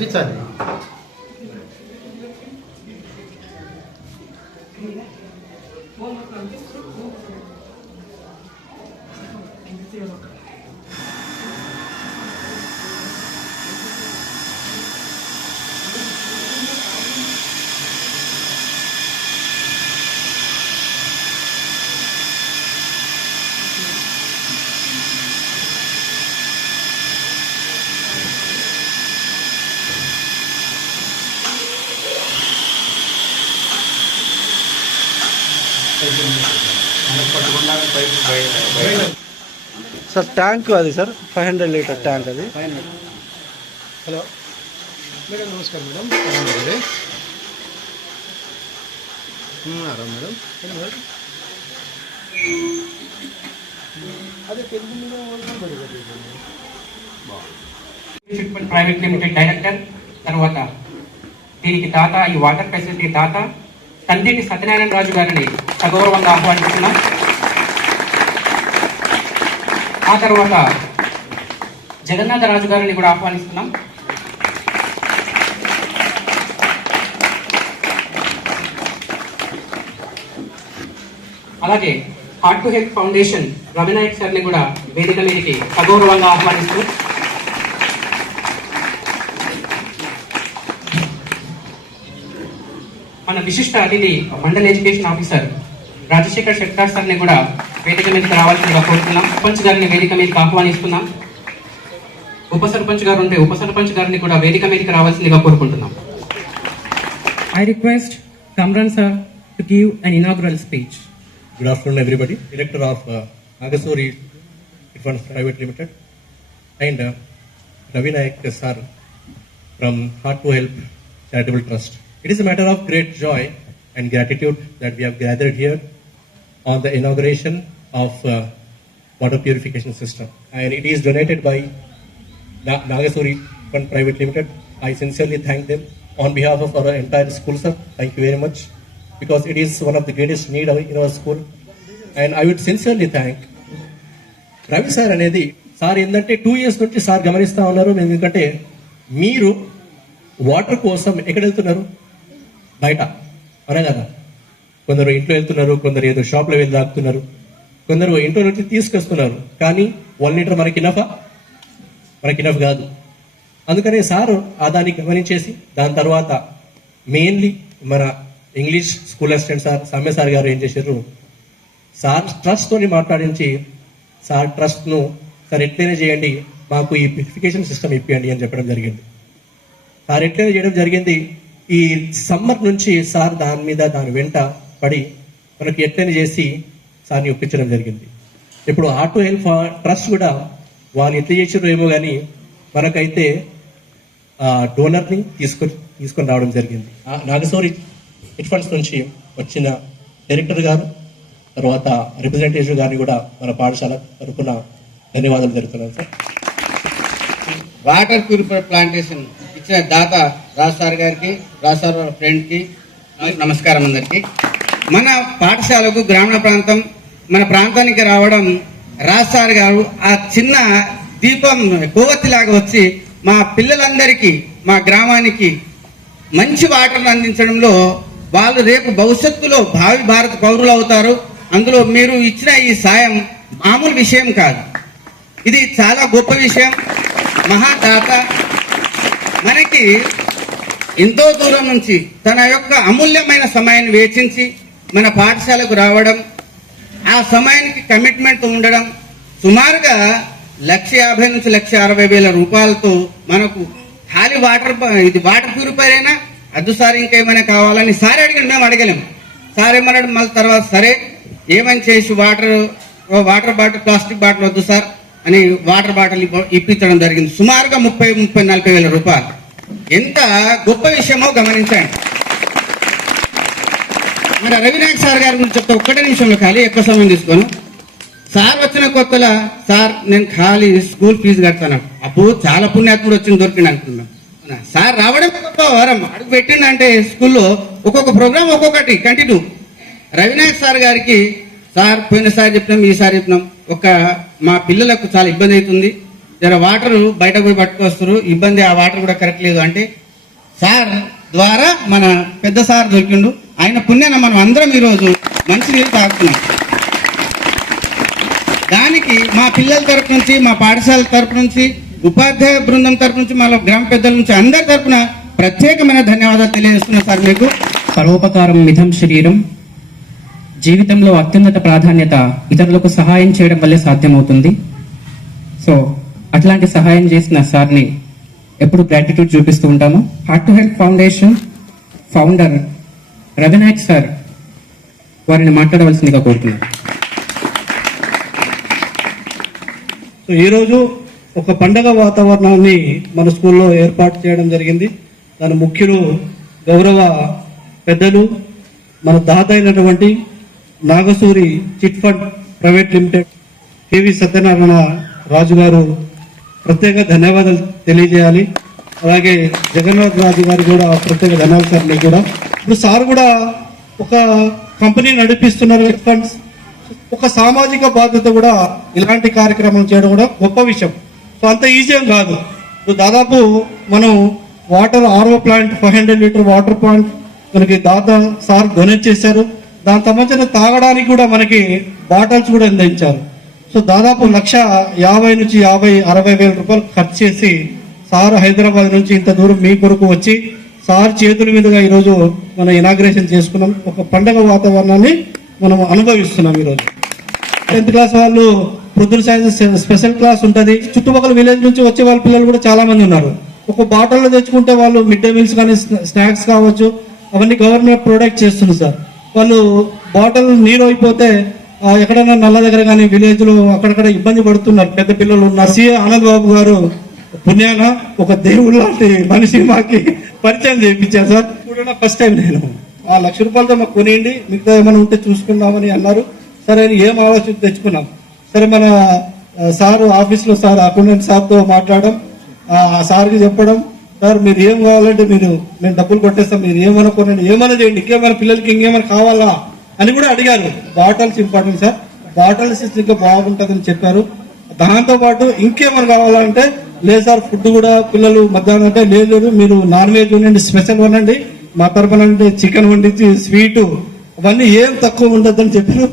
Switch sir tank అది sir 500 litre tank అది. Hello madam, నమస్కారం మేడం. ఆరాం మేడం. అదే ప్రైవేట్ లిమిటెడ్ డైరెక్టర్, తర్వాత దీనికి తాత, ఈ వాటర్ ఫెసిలిటీ తాత తండ్రికి సత్యనారాయణ రాజు గారిని సగౌరవంగా ఆహ్వానిస్తున్నాం. ఆ తర్వాత జగన్నాథ రాజు గారిని కూడా ఆహ్వానిస్తున్నాం. అలాగే heart to health foundation Ravinayak సార్ని కూడా వేదిక మీదకి సగౌరవంగా ఆహ్వానిస్తూ మన విశిష్ట అతిథి మండల్ ఎడ్యుకేషన్ ఆఫీసర్ రాజశేఖర్ శెట్టార్ సార్ని కూడా వేదిక మీదకి రావాల్సిందిగా కోరుతున్నాం. సర్పంచ్ గారిని వేదిక మీదకి ఆహ్వానిస్తున్నాం. ఉప సర్పంచ్ గారు ఉంటే ఉప సర్పంచ్ గారిని కూడా వేదిక మీదకి రావాల్సిందిగా కోరుకుంటున్నాం. I request Kamran sir to give an inaugural speech. Good afternoon, everybody. Director of Nagasuri Funds Private Limited and Ravi Nayak sir from Heart to Help Charitable Trust. It is a matter of great joy and gratitude that we have gathered here on the inauguration of water purification system, and it is donated by Nagasuri Fund Private Limited. I sincerely thank them on behalf of our entire school, sir. Thank you very much, because it is one of the greatest need in our school. And I would sincerely thank Ravi sir అనేది sir ఏంటంటే 2 years నుంచి sir గమనిస్తూ ఉన్నారు. ఎందుకంటే మీరు water కోసం ఎక్కడ వెళ్తున్నారు? బయట, అనే కదా. కొందరు ఇంట్లో వెళ్తున్నారు, కొందరు ఏదో షాప్లో వెళ్ళి తాగుతున్నారు, కొందరు ఇంట్లో నుంచి తీసుకొస్తున్నారు. కానీ 1 లీటర్ మనకి ఇనఫ్ కాదు. అందుకనే సార్ దాన్ని గమనించేసి దాని తర్వాత మెయిన్లీ మన ఇంగ్లీష్ స్కూల్ అసిస్టెంట్ సార్ సమ్మె సార్ గారు ఏం చేశారు, సార్ ట్రస్ట్తోని మాట్లాడించి సార్ ట్రస్ట్ను సార్ ఎట్లయినా చేయండి, మాకు ఈ ప్యూరిఫికేషన్ సిస్టమ్ ఇప్పియండి అని చెప్పడం జరిగింది. సార్ ఎట్లయినా చేయడం జరిగింది. ఈ సమ్మర్ నుంచి సార్ దాని వెంట పడి మనకి ఎట్లయినా చేసి సార్ని ఒప్పించడం జరిగింది. ఇప్పుడు హార్ట్ టు హెల్ప్ ట్రస్ట్ కూడా వాళ్ళు ఎట్లా చేసారో ఏమో కానీ మనకైతే డోనర్ని తీసుకొని రావడం జరిగింది. నాగసూరి చిట్ ఫండ్స్ నుంచి వచ్చిన డైరెక్టర్ గారు, తర్వాత రిప్రజెంటేటివ్ గారిని కూడా మన పాఠశాల తరఫున ధన్యవాదాలు జరుగుతున్నాను సార్. వాటర్ ప్యూరిఫైర్ ప్లాంటేషన్ ఇచ్చిన దాత రాజ్ సార్ గారికి, రాజ్ సార్ ఫ్రెండ్కి నమస్కారం. అందరికీ మన పాఠశాలకు గ్రామీణ ప్రాంతం మన ప్రాంతానికి రావడం రాజ్ సార్ గారు ఆ చిన్న దీపం కొవ్వొత్తిలాగా వచ్చి మా పిల్లలందరికీ మా గ్రామానికి మంచి వాటర్ను అందించడంలో వాళ్ళు రేపు భవిష్యత్తులో భావి భారత పౌరులు అవుతారు. అందులో మీరు ఇచ్చిన ఈ సాయం మామూలు విషయం కాదు, ఇది చాలా గొప్ప విషయం. మహాదాత మనకి ఎంతో దూరం నుంచి తన యొక్క అమూల్యమైన సమయాన్ని వేచించి మన పాఠశాలకు రావడం, ఆ సమయానికి కమిట్మెంట్ ఉండడం, సుమారుగా 1,50,000 నుంచి 1,60,000 రూపాయలతో మనకు ఖాళీ ఇది వాటర్ ప్యూరిఫైర్ అయినా అద్దు సార్ ఇంకేమైనా కావాలని సార్ అడిగాడు, మేము అడగలేము. సార్ ఏమన్నాడు మళ్ళీ తర్వాత, సరే ఏమని చేసి వాటర్ బాటిల్ ప్లాస్టిక్ బాటిల్ వద్దు సార్ అని వాటర్ బాటిల్ ఇప్పించడం జరిగింది. సుమారుగా 30,000-40,000 రూపాయలు. ఎంత గొప్ప విషయమో గమనించండి. మరి రవినాయక్ సార్ గారి గురించి చెప్తే ఒక్కటే నిమిషంలో ఖాళీ, ఎక్కువ సమయం తీసుకొని. సార్ వచ్చిన కొత్తలా, సార్ నేను ఖాళీ స్కూల్ ఫీజు కడతాను. అప్పుడు చాలా పుణ్యాత్ముడు వచ్చింది దొరికింది అనుకున్నాం. సార్ రావడం గొప్ప వరం. అడుగు పెట్టిందంటే స్కూల్లో ఒక్కొక్క ప్రోగ్రామ్ ఒక్కొక్కటి కంటిన్యూ. రవినాయక్ సార్ గారికి, సార్ పోయినసారి చెప్పినాం, ఈసారి చెప్పినాం, మా పిల్లలకు చాలా ఇబ్బంది అవుతుంది, జర వాటర్ బయట పోయి పట్టుకొస్తారు, ఇబ్బంది, ఆ వాటర్ కూడా కరెక్ట్ లేదు అంటే సార్ ద్వారా మన పెద్ద సార్ దొరికిండు. ఆయన పుణ్యాన మనం అందరం ఈరోజు మంచి నీళ్ళు తాగుతున్నాం. దానికి మా పిల్లల తరపు నుంచి, మా పాఠశాల తరపు నుంచి, ఉపాధ్యాయ బృందం తరపు నుంచి, మా గ్రామ పెద్దల నుంచి అందరి తరపున ప్రత్యేకమైన ధన్యవాదాలు తెలియజేస్తున్నాం సార్ మీకు. పరోపకారం మిథం శరీరం. జీవితంలో అత్యున్నత ప్రాధాన్యత ఇతరులకు సహాయం చేయడం వల్లే సాధ్యమవుతుంది. సో అట్లాంటి సహాయం చేసిన సార్ని ఎప్పుడు గ్రాటిట్యూడ్ చూపిస్తూ ఉంటాము. Heart to help foundation founder Ravinayak sir వారిని మాట్లాడవలసిందిగా కోరుతున్నాను. సో ఈరోజు ఒక పండగ వాతావరణాన్ని మన స్కూల్లో ఏర్పాటు చేయడం జరిగింది. దాని ముఖ్యులు గౌరవ పెద్దలు, మన దాత అయినటువంటి Nagasuri chit fund private limited KV Satyanarayana Raju గారు ప్రత్యేక ధన్యవాదాలు తెలియజేయాలి. అలాగే జగన్నాథ్ రాజు గారు కూడా ప్రత్యేక ధన్యవాదాలు సార్. మీకు కూడా ఇప్పుడు సార్ కూడా ఒక కంపెనీ నడిపిస్తున్నారు చిట్ ఫండ్స్. ఒక సామాజిక బాధ్యత కూడా ఇలాంటి కార్యక్రమం చేయడం కూడా గొప్ప విషయం. సో అంత ఈజీ కాదు. ఇప్పుడు దాదాపు మనం water RO plant 500 litre water plant మనకి దాత సార్ డొనేట్ చేశారు. దాని సంబంధించిన తాగడానికి కూడా మనకి బాటిల్స్ కూడా అందించారు. సో దాదాపు 1,50,000 నుంచి 50,000-60,000 రూపాయలు ఖర్చు చేసి సార్ హైదరాబాద్ నుంచి ఇంత దూరం మీ కొరకు వచ్చి సార్ చేతుల మీదుగా ఈరోజు మనం ఇనాగ్రేషన్ చేసుకున్నాం. ఒక పండగ వాతావరణాన్ని మనం అనుభవిస్తున్నాం. ఈరోజు 10th క్లాస్ వాళ్ళు పొద్దున సాయంత్రం స్పెషల్ క్లాస్ ఉంటుంది. చుట్టుపక్కల విలేజ్ నుంచి వచ్చే వాళ్ళ పిల్లలు కూడా చాలా మంది ఉన్నారు. ఒక బాటిల్లో తెచ్చుకుంటే వాళ్ళు మిడ్ డే మీల్స్ కానీ స్నాక్స్ కావచ్చు, అవన్నీ గవర్నమెంట్ ప్రొడక్ట్ చేస్తుంది సార్. వాళ్ళు బాటిల్ నీరు అయిపోతే ఎక్కడైనా నల్ల దగ్గర కానీ విలేజ్ లో అక్కడక్కడ ఇబ్బంది పడుతున్నారు పెద్ద పిల్లలు ఉన్నారు. సి ఆనంద్ బాబు గారు పుణ్యాన ఒక దేవుడు లాంటి మనిషి మాకి పరిచయం చేయించారు సార్. కూడా ఫస్ట్ టైం నేను ఆ 1,00,000 రూపాయలతో మాకు కొనియండి, మిగతా ఏమైనా ఉంటే చూసుకుందామని అన్నారు. సరే ఏం ఆలోచన తెచ్చుకున్నాం. సరే మన సార్ ఆఫీస్లో సార్ అకౌంటెంట్ సార్తో మాట్లాడడం, ఆ సార్కి చెప్పడం, సార్ మీరు ఏం కావాలంటే మేము డబ్బులు కొట్టేస్తాం, మీరు ఏమైనా కొనండి, ఏమైనా చేయండి, ఇంకేమైనా పిల్లలకి ఇంకేమైనా కావాలా అని కూడా అడిగారు. బాటిల్స్ ఇంపార్టెంట్ సార్, బాటిల్స్ ఇంకా బాగుంటుందని చెప్పారు. దాంతో పాటు ఇంకేమైనా కావాలంటే లేదు సార్, ఫుడ్ కూడా పిల్లలు మధ్యాహ్నం అంటే లేదు, మీరు నాన్ వెజ్ వండండి, స్పెషల్ వండండి, మా తరపున అంటే చికెన్ వండించి స్వీటు అవన్నీ ఏం తక్కువ ఉండద్దని చెప్పారు.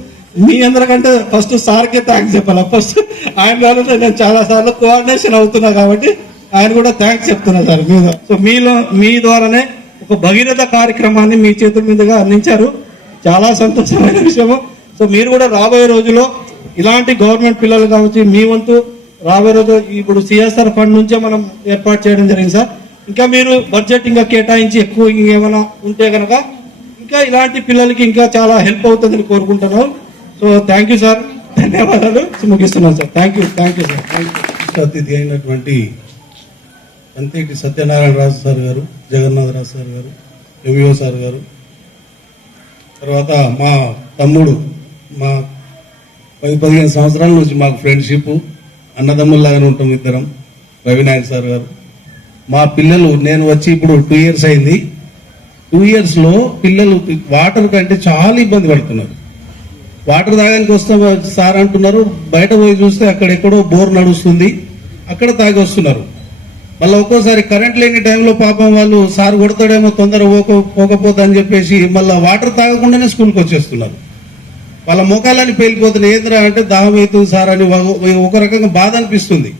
మీ అందరికంటే ఫస్ట్ సార్కే థ్యాంక్స్ చెప్పాలి. ఫస్ట్ ఆయన ద్వారా నేను చాలా సార్లు కోఆర్డినేషన్ అవుతున్నా కాబట్టి ఆయన కూడా థ్యాంక్స్ చెప్తున్నా సార్ మీద. సో మీ ద్వారానే ఒక భగీరథ కార్యక్రమాన్ని మీ చేతుల మీదుగా అందించారు. చాలా సంతోషమైన విషయము. సో మీరు కూడా రాబోయే రోజుల్లో ఇలాంటి గవర్నమెంట్ పిల్లలు కావచ్చు, మీ వంతు రాబోయే రోజు ఇప్పుడు సిఎస్ఆర్ ఫండ్ నుంచే మనం ఏర్పాటు చేయడం జరిగింది సార్. ఇంకా మీరు బడ్జెట్ ఇంకా కేటాయించి ఎక్కువ ఇంకేమైనా ఉంటే కనుక ఇంకా ఇలాంటి పిల్లలకి ఇంకా చాలా హెల్ప్ అవుతుందని కోరుకుంటున్నాం. సో థ్యాంక్ యూ సార్, ధన్యవాదాలు ముగిస్తున్నాను సార్. Thank you sir. అతిథి అయినటువంటి అంతేటి సత్యనారాయణ రాజు సార్ గారు, జగన్నాథ్ రాజు సార్ గారు, ఎంఈఓ సార్ గారు, తర్వాత మా తమ్ముడు, మా 10-15 సంవత్సరాల నుంచి మాకు ఫ్రెండ్షిప్, అన్నదమ్ముల్లాగానే ఉంటాం ఇద్దరం, రవినాయక్ సార్ గారు. మా పిల్లలు, నేను వచ్చి ఇప్పుడు 2 years అయింది. 2 yearsలో పిల్లలు వాటర్ కంటే చాలా ఇబ్బంది పడుతున్నారు. వాటర్ తాగడానికి వస్తాం సార్ అంటున్నారు, బయట పోయి చూస్తే అక్కడెక్కడో బోర్ నడుస్తుంది, అక్కడ తాగి వస్తున్నారు. మళ్ళీ ఒక్కోసారి కరెంట్ లేని టైంలో పాపం వాళ్ళు సార్ కొడతాడేమో తొందర పోకపోతా అని చెప్పేసి మళ్ళీ వాటర్ తాగకుండానే స్కూల్కి వచ్చేస్తున్నారు. వాళ్ళ ముఖాలని పేలిపోతున్నాయి. ఏంద్రా అంటే దాహం అవుతుంది సార్ అని ఒక రకంగా బాధ అనిపిస్తుంది.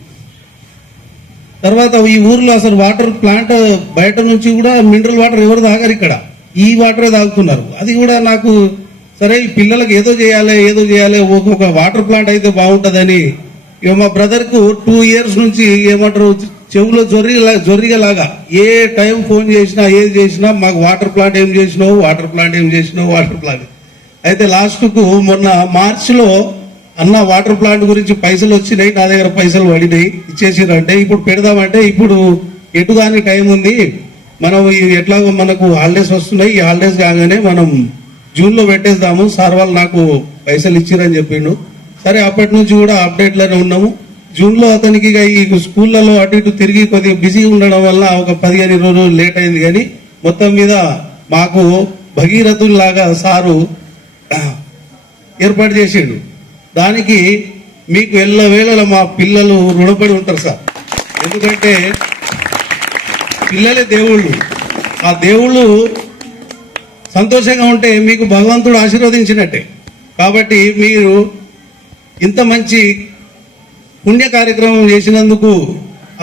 తర్వాత ఈ ఊర్లో అసలు వాటర్ ప్లాంట్ బయట నుంచి కూడా మినరల్ వాటర్ ఎవరు తాగారు, ఇక్కడ ఈ వాటరే తాగుతున్నారు. అది కూడా నాకు సరే ఈ పిల్లలకు ఏదో చేయాలి ఒక వాటర్ ప్లాంట్ అయితే బాగుంటుందని ఇక మా బ్రదర్కు 2 years నుంచి ఏమంటారు చెవులో జొర్రిగలాగా ఏ టైం ఫోన్ చేసినా ఏది చేసినా మాకు వాటర్ ప్లాంట్ ఏం చేసినావు అయితే లాస్ట్కు మొన్న మార్చిలో అన్న వాటర్ ప్లాంట్ గురించి పైసలు వచ్చినాయి, నా దగ్గర పైసలు పడినాయి, ఇచ్చేసిరంటే ఇప్పుడు పెడదామంటే ఇప్పుడు ఎటు కానీ టైం ఉంది, మనం ఎట్లాగో మనకు హాలిడేస్ వస్తున్నాయి, ఈ హాలిడేస్ కాగానే మనం జూన్లో పెట్టేద్దాము, సార్ వాళ్ళు నాకు పైసలు ఇచ్చిరని చెప్పిండు. సరే అప్పటి నుంచి కూడా అప్డేట్లోనే ఉన్నాము. జూన్లో అతనికి ఇక ఈ స్కూళ్ళలో అటు ఇటు తిరిగి కొద్దిగా బిజీగా ఉండడం వల్ల ఒక 15 రోజులు లేట్ అయింది. కానీ మొత్తం మీద మాకు భగీరథుల్లాగా సారు ఏర్పాటు చేసిండు. దానికి మీకు ఎల్లవేళలా మా పిల్లలు రుణపడి ఉంటారు సార్. ఎందుకంటే పిల్లలే దేవుళ్ళు. ఆ దేవుళ్ళు సంతోషంగా ఉంటే మీకు భగవంతుడు ఆశీర్వదించినట్టే. కాబట్టి మీరు ఇంత మంచి పుణ్య కార్యక్రమం చేసినందుకు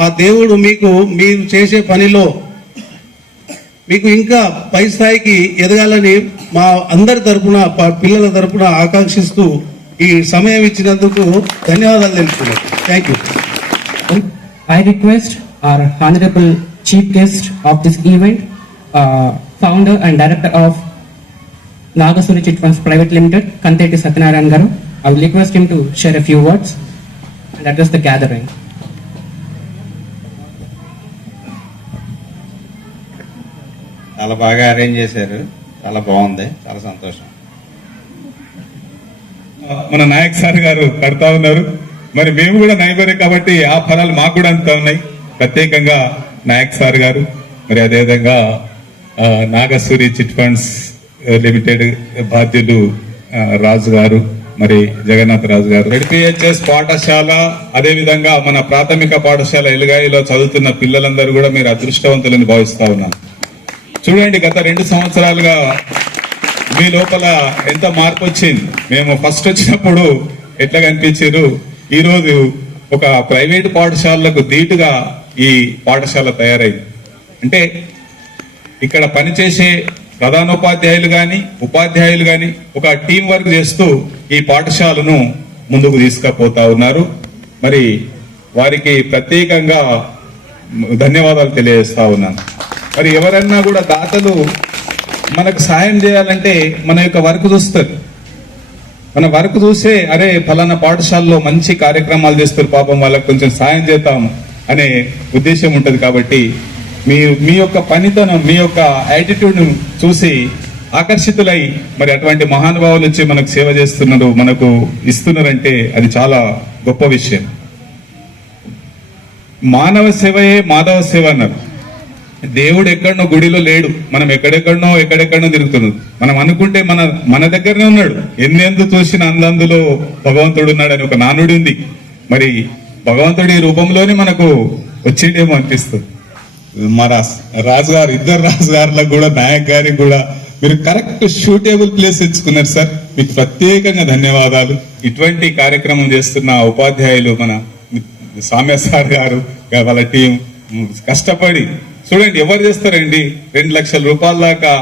ఆ దేవుడు మీకు మీరు చేసే పనిలో మీకు ఇంకా పై స్థాయికి ఎదగాలని మా అందరి తరపున పిల్లల తరపున ఆకాంక్షిస్తూ ఈ సమయం ఇచ్చినందుకు ధన్యవాదాలు తెలుపుతున్నాను. Thank you. I request our honorable chief guest of this event, founder and director of Nagasuri Chit Funds Private Limited, Kanteti Satyanarayan Garu. I will request him to share a few words and address the gathering. చాలా బాగా arrange చేశారు, చాలా బాగుంది, చాలా సంతోషం. మన Naik sir గారు కడతా ఉన్నారు, మరి మేము కూడా నైబరే కాబట్టి ఆ ఫలాలు మాకు కూడా అందుతా ఉన్నాయి. ప్రత్యేకంగా నాయక్ సార్ గారు, మరి అదేవిధంగా నాగసూరి చిట్ ఫండ్స్ లిమిటెడ్ బాధ్యులు రాజు గారు, మరి జగన్నాథ్ రాజు గారు, రెడ్పిహెచ్ఎస్ పాఠశాల, అదేవిధంగా మన ప్రాథమిక పాఠశాల ఎలుగాయిలో చదువుతున్న పిల్లలందరూ కూడా మీరు అదృష్టవంతులని భావిస్తా ఉన్నాను. చూడండి, గత 2 సంవత్సరాలుగా మీ లోపల ఎంత మార్పు వచ్చింది. మేము ఫస్ట్ వచ్చినప్పుడు ఎట్లా కనిపించారు, ఈరోజు ఒక ప్రైవేటు పాఠశాలలకు ధీటుగా ఈ పాఠశాల తయారైంది. అంటే ఇక్కడ పనిచేసే ప్రధానోపాధ్యాయులు కానీ ఉపాధ్యాయులు కానీ ఒక టీం వర్క్ చేస్తూ ఈ పాఠశాలను ముందుకు తీసుకుపోతా ఉన్నారు. మరి వారికి ప్రత్యేకంగా ధన్యవాదాలు తెలియజేస్తా ఉన్నాను. మరి ఎవరన్నా కూడా దాతలు మనకు సాయం చేయాలంటే మన యొక్క వర్క్ చూస్తారు. మన వర్క్ చూసే అరే ఫలానా పాఠశాలలో మంచి కార్యక్రమాలు చేస్తారు, పాపం వాళ్ళకి కొంచెం సాయం చేద్దాం అనే ఉద్దేశం ఉంటుంది. కాబట్టి మీ యొక్క పనితనం, మీ యొక్క యాటిట్యూడ్ ను చూసి ఆకర్షితులై మరి అటువంటి మహానుభావులు వచ్చి మనకు సేవ చేస్తున్నారు, మనకు ఇస్తున్నారంటే అది చాలా గొప్ప విషయం. మానవ సేవయే మాధవ సేవ అన్నారు. దేవుడు ఎక్కడనో గుడిలో లేడు, మనం ఎక్కడెక్కడనో తిరుగుతున్నాడు. మనం అనుకుంటే మన దగ్గరనే ఉన్నాడు. ఎందెందు చూసిన అందందులో భగవంతుడు ఉన్నాడని ఒక నానుడి ఉంది. మరి భగవంతుడి రూపంలోనే మనకు వచ్చేటేమో అనిపిస్తుంది. మా రాజుగారు, ఇద్దరు రాజుగారులకు కూడా, నాయక్ గారికి కూడా మీరు కరెక్ట్ షూటేబుల్ ప్లేస్ ఎంచుకున్నారు సార్. మీకు ప్రత్యేకంగా ధన్యవాదాలు. ఇటువంటి కార్యక్రమం చేస్తున్న ఉపాధ్యాయులు మన సామ్య సార్ గారు, వాళ్ళ టీం కష్టపడి చూడండి, ఎవరు చేస్తారండి 2 లక్షల రూపాయల దాకా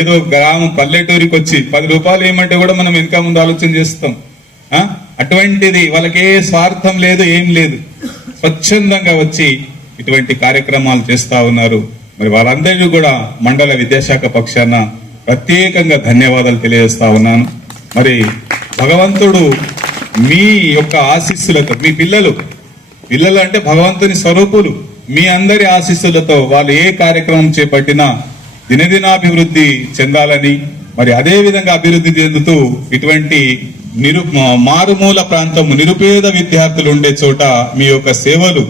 ఏదో గ్రామం పల్లెటూరికి వచ్చి 10 రూపాయలు ఏమంటే కూడా మనం ఇంకా ముందు ఆలోచన చేస్తాం. అటువంటిది వాళ్ళకి ఏ స్వార్థం లేదు, ఏం లేదు, స్వచ్ఛందంగా వచ్చి ఇటువంటి కార్యక్రమాలు చేస్తా ఉన్నారు. మరి వాళ్ళందరికీ కూడా మండల విద్యాశాఖ పక్షాన ప్రత్యేకంగా ధన్యవాదాలు తెలియజేస్తా ఉన్నాను. మరి భగవంతుడు మీ యొక్క ఆశీస్సులతో, మీ పిల్లలు అంటే భగవంతుని స్వరూపులు, మీ అందరి ఆశీస్సులతో వాళ్ళు ఏ కార్యక్రమం చేపట్టినా దినదినాభివృద్ధి చెందాలని, మరి అదే విధంగా అభివృద్ధి చెందుతూ ఇటువంటి మారుమూల ప్రాంతం, నిరుపేద విద్యార్థులు ఉండే చోట మీ యొక్క సేవలు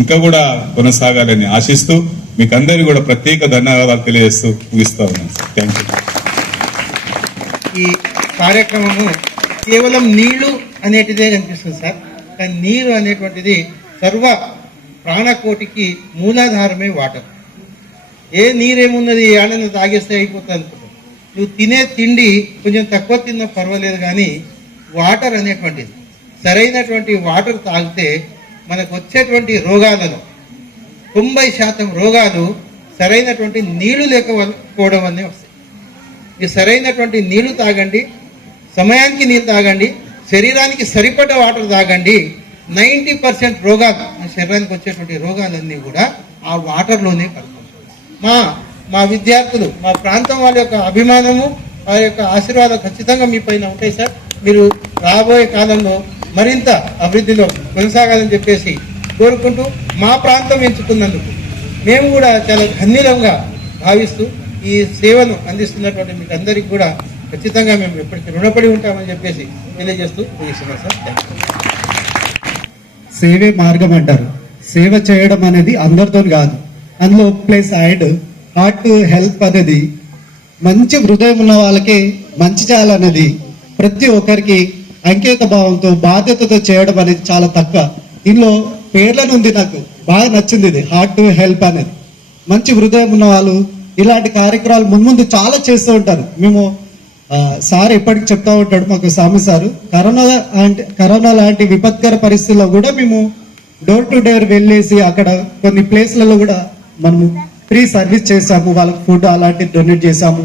ఇంకా కూడా కొనసాగాలని ఆశిస్తూ మీకు అందరికీ కూడా ప్రత్యేక ధన్యవాదాలు తెలియజేస్తూ ముగిస్తా ఉన్నాను. Thank you. ఈ కార్యక్రమము కేవలం నీళ్లు అనేటిదే కనిపిస్తుంది సార్. కానీ నీరు అనేటువంటిది సర్వ ప్రాణకోటికి మూలాధారమే వాటర్. ఏ నీరేమున్నది, ఆనందం తాగేస్తే అయిపోతుంది అనుకుంటాం. నువ్వు తినే తిండి కొంచెం తక్కువ తిన్నా పర్వాలేదు, కానీ వాటర్ అనేటువంటిది, సరైనటువంటి వాటర్ తాగితే మనకు వచ్చేటువంటి రోగాలలో 90% రోగాలు సరైనటువంటి నీళ్లు లేకపోవడం వల్లే వస్తాయి. ఈ సరైనటువంటి నీళ్లు తాగండి, సమయానికి నీళ్ళు తాగండి, శరీరానికి సరిపడ్డ వాటర్ తాగండి. 90% రోగాలు మన శరీరానికి వచ్చేటువంటి రోగాలన్నీ కూడా ఆ వాటర్లోనే కలుగుతాయి. మా విద్యార్థులు, మా ప్రాంతం వాళ్ళ యొక్క అభిమానము, వారి యొక్క ఆశీర్వాదం ఖచ్చితంగా మీ పైన ఉంటాయి సార్. మీరు రాబోయే కాలంలో మరింత అభివృద్ధిలో కొనసాగాలని చెప్పేసి కోరుకుంటూ, మా ప్రాంతం ఎంచుకున్నందుకు మేము కూడా చాలా ధన్యులంగా భావిస్తూ ఈ సేవను అందిస్తున్నటువంటి మీకు అందరికీ కూడా ఖచ్చితంగా మేము ఎప్పటికీ రుణపడి ఉంటామని చెప్పేసి తెలియజేస్తూ ముగిస్తున్నాం సార్. సేవే మార్గం అంటారు. సేవ చేయడం అనేది అందరితో కాదు, అందులో plus add heart to help అనేది మంచి హృదయం ఉన్న వాళ్ళకి మంచి చేయాలనేది ప్రతి ఒక్కరికి అంకిత భావంతో బాధ్యతతో చేయడం అనేది చాలా తక్కువ. దీనిలో పేర్లను ఉంది, నాకు బాగా నచ్చింది ఇది హార్ట్ టు హెల్ప్ అనేది. మంచి హృదయం ఉన్న వాళ్ళు ఇలాంటి కార్యక్రమాలు ముందు చాలా చేస్తూ ఉంటారు. మేము సార్ ఎప్పటికి చెప్తా ఉంటాడు మాకు స్వామి సారు, కరోనా లాంటి విపత్కర పరిస్థితుల్లో కూడా మేము డోర్ టు డోర్ వెళ్ళేసి అక్కడ కొన్ని ప్లేస్లలో కూడా మనము ఫ్రీ సర్వీస్ చేసాము. వాళ్ళకి ఫుడ్ అలాంటివి డొనేట్ చేసాము,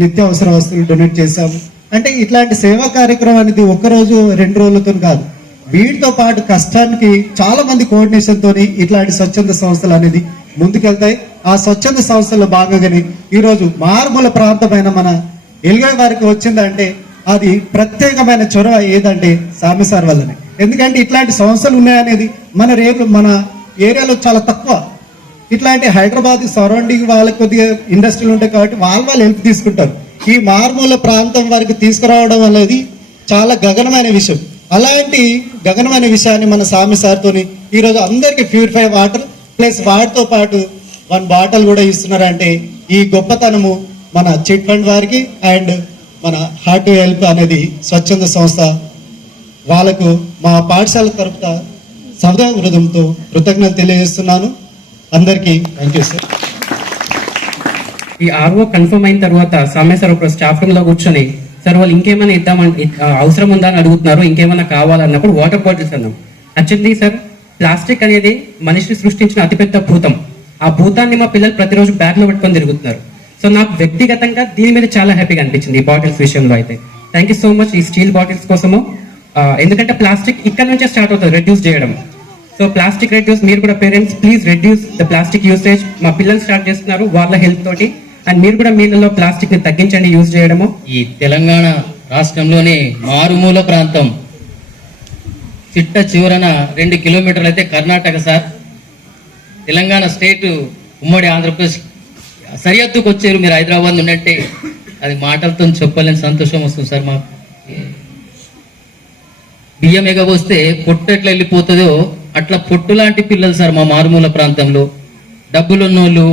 నిత్యావసర వస్తువులు డొనేట్ చేసాము. అంటే ఇట్లాంటి సేవా కార్యక్రమం అనేది ఒక్కరోజు 2 రోజులతో కాదు, వీటితో పాటు కష్టానికి చాలా మంది కోఆర్డినేషన్ తోని ఇట్లాంటి స్వచ్ఛంద సంస్థలు అనేది ముందుకెళ్తాయి. ఆ స్వచ్ఛంద సంస్థల్లో భాగంగానే ఈరోజు మారుమూల ప్రాంతమైన మన ఎల్గై వారికి వచ్చిందంటే అది ప్రత్యేకమైన చొరవ ఏదంటే స్వామి సార్ వల్లనే. ఎందుకంటే ఇట్లాంటి సంస్థలు ఉన్నాయనేది మన ఏరియాలో చాలా తక్కువ. ఇట్లాంటి హైదరాబాద్ సరౌండింగ్ వాళ్ళకి కొద్దిగా ఇండస్ట్రీలు ఉంటాయి కాబట్టి వాళ్ళు హెల్ప్ తీసుకుంటారు. ఈ మారుమూల ప్రాంతం వారికి తీసుకురావడం అనేది చాలా గగనమైన విషయం. అలాంటి గగనమైన విషయాన్ని మన స్వామి సార్తో ఈరోజు అందరికీ ప్యూరిఫై వాటర్ ప్లస్ వాటితో పాటు 1 బాటిల్ కూడా ఇస్తున్నారంటే ఈ గొప్పతనము మన చిట్ ఫండ్ వారికి అండ్ మన హార్ట్ టు హెల్ప్ అనేది స్వచ్ఛంద సంస్థ వాళ్ళకు మా పాఠశాల తరపున సదా హృదయంతో కృతజ్ఞతలు తెలియజేస్తున్నాను. అందరికీ థ్యాంక్ యూ సార్. ఈ ఆర్ఓ కన్ఫర్మ్ అయిన తర్వాత సామ్య సార్ ఒక స్టాఫ్ రూమ్ లో కూర్చొని సార్ వాళ్ళు ఇంకేమైనా ఇద్దామని అవసరం ఉందా అని అడుగుతున్నారు, ఇంకేమైనా కావాలన్నప్పుడు వాటర్ బాటిల్స్ అన్నాం. యాక్చువల్లీ సార్ ప్లాస్టిక్ అనేది మనిషిని సృష్టించిన అతిపెద్ద భూతం. ఆ భూతాన్ని మా పిల్లలు ప్రతిరోజు బ్యాగ్ లో పెట్టుకొని తిరుగుతున్నారు. సో నాకు వ్యక్తిగతంగా దీని మీద చాలా హ్యాపీగా అనిపించింది ఈ బాటిల్స్ విషయంలో అయితే. థ్యాంక్ యూ సో మచ్ ఈ స్టీల్ బాటిల్స్ కోసము. ఎందుకంటే ప్లాస్టిక్ ఇక్కడ నుంచే స్టార్ట్ అవుతుంది రెడ్యూస్ చేయడం. సో ప్లాస్టిక్ రెడ్యూస్, మీరు కూడా parents please reduce the plastic usage. మా పిల్లలు స్టార్ట్ చేస్తున్నారు వాళ్ళ హెల్త్ తోటి, అండ్ మీరు కూడా మీళ్ళలో ప్లాస్టిక్ ని తగ్గించండి యూజ్ చేయడము. ఈ తెలంగాణ రాష్ట్రంలోని మారుమూల ప్రాంతం చిట్ట చివరన 2 కిలోమీటర్లు అయితే కర్ణాటక సార్. తెలంగాణ స్టేట్ ఉమ్మడి ఆంధ్రప్రదేశ్ సరిహద్దుకు వచ్చారు మీరు హైదరాబాద్ ఉన్నట్టే. అది మాటలతో చెప్పలేని సంతోషం వస్తుంది సార్. మాకు బియ్యం ఎగబోస్తే పొట్టు ఎట్లా వెళ్ళిపోతుందో అట్లా పొట్టు లాంటి పిల్లలు సార్ మా మారుమూల ప్రాంతంలో. డబ్బులున్నోళ్ళు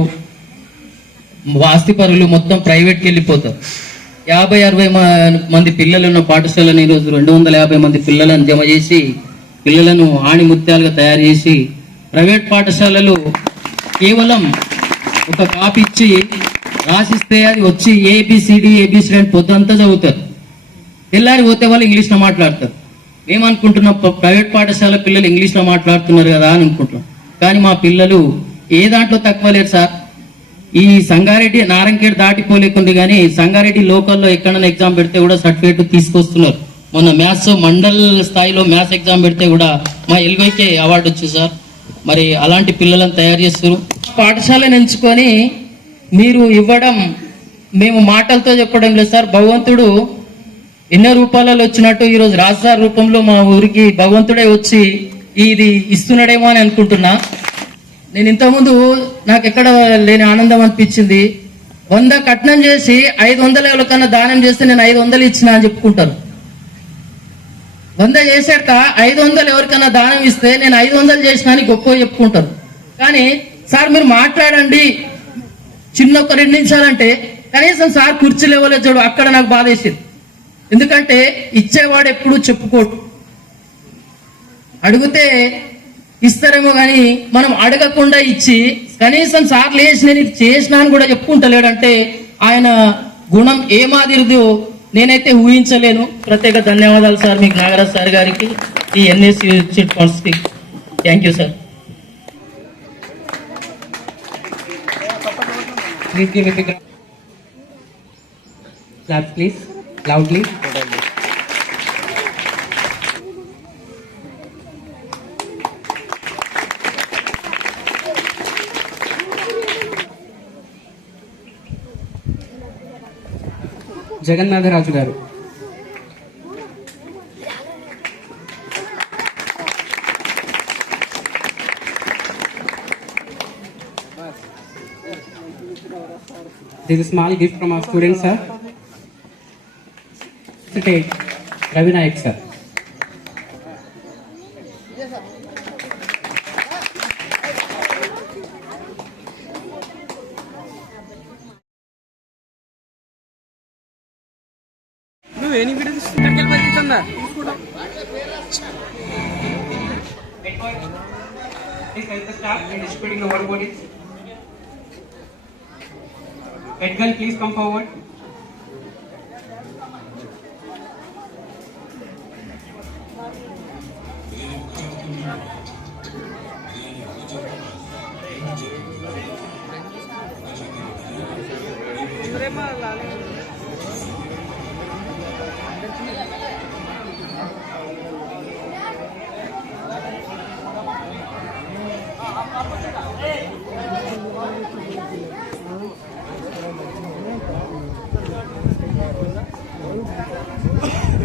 ఆస్తిపరులు మొత్తం ప్రైవేట్కి వెళ్ళిపోతారు. 50-60 మంది పిల్లలు ఉన్న పాఠశాలను ఈరోజు 250 మంది పిల్లలను జమ చేసి పిల్లలను ఆణిముత్యాలుగా తయారు చేసి ప్రైవేట్ పాఠశాలలు కేవలం ఒక కాపీ ఇచ్చి రాసిస్తే అది వచ్చి ఏబిసిడి అని పొద్దంతా చదువుతారు. తెల్లారి పోతే వాళ్ళు ఇంగ్లీష్లో మాట్లాడతారు. మేమనుకుంటున్నాం ప్రైవేట్ పాఠశాల పిల్లలు ఇంగ్లీష్లో మాట్లాడుతున్నారు కదా అని అనుకుంటున్నాం. కానీ మా పిల్లలు ఏ దాంట్లో తక్కువ లేరు సార్. ఈ సంగారెడ్డి నారంకేడ్ దాటిపోలేకుంది కానీ సంగారెడ్డి లోకల్లో ఎక్కడైనా ఎగ్జామ్ పెడితే కూడా సర్టిఫికేట్ తీసుకొస్తున్నారు. మొన్న మ్యాథ్స్ మండల్ స్థాయిలో మ్యాథ్స్ ఎగ్జామ్ పెడితే కూడా మా ఎల్వైకే అవార్డు వచ్చింది సార్. మరి అలాంటి పిల్లలను తయారు చేస్తారు. పాఠశాలను ఎంచుకొని మీరు ఇవ్వడం మేము మాటలతో చెప్పడం లేదు సార్. భగవంతుడు ఎన్నో రూపాలలో వచ్చినట్టు ఈరోజు రాజసార్ రూపంలో మా ఊరికి భగవంతుడే వచ్చి ఇది ఇస్తున్నాడేమో అని అనుకుంటున్నా. నేను ఇంతకుముందు నాకు ఎక్కడ లేని ఆనందం అనిపించింది. 100 కట్నం చేసి 500 ఎవరికన్నా దానం చేస్తే నేను 500 ఇచ్చిన అని చెప్పుకుంటాను. 100 చేసేట 500 ఎవరికన్నా దానం ఇస్తే నేను 500 చేసిన అని గొప్ప చెప్పుకుంటాను. కానీ సార్ మీరు మాట్లాడండి చిన్న ఒక 2 నిమిషాలంటే కనీసం సార్ కుర్చీలు ఇవ్వలేదు చూడు, అక్కడ నాకు బాధ వేసింది. ఎందుకంటే ఇచ్చేవాడు ఎప్పుడు చెప్పుకోడు. అడిగితే ఇస్తారేమో కానీ మనం అడగకుండా ఇచ్చి కనీసం సార్ లేచి నేను ఇది చేసినా అని కూడా చెప్పుకుంటలేడంటే ఆయన గుణం ఏ మాదిరిదో నేనైతే ఊహించలేను. ప్రత్యేక ధన్యవాదాలు సార్ మీకు, నాగరాజ్ సార్ గారికి, ఈ ఎన్ఎస్సి చిట్ ఫండ్స్ కి. Thank you sir. Please give it a clap, please, loudly. Jagannatharaju గారు. This is a small gift from our students, sir. Take Ravi Nayak, sir. Please help the staff in distributing the water bottles. Head girl, please come forward.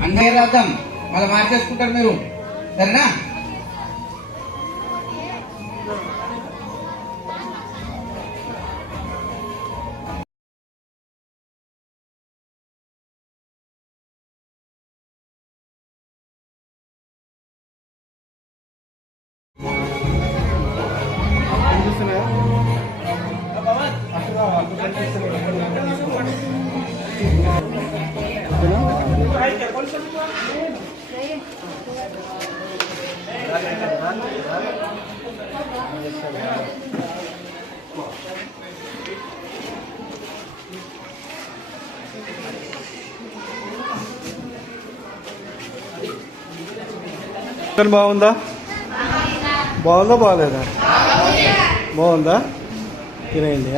అందరి రాద్దాం, మళ్ళీ మార్చేసుకుంటారు మీరు, సరేనా? బాగుందా? బాగుందా బాగాలేదా? బాగుందా? తినేయండి.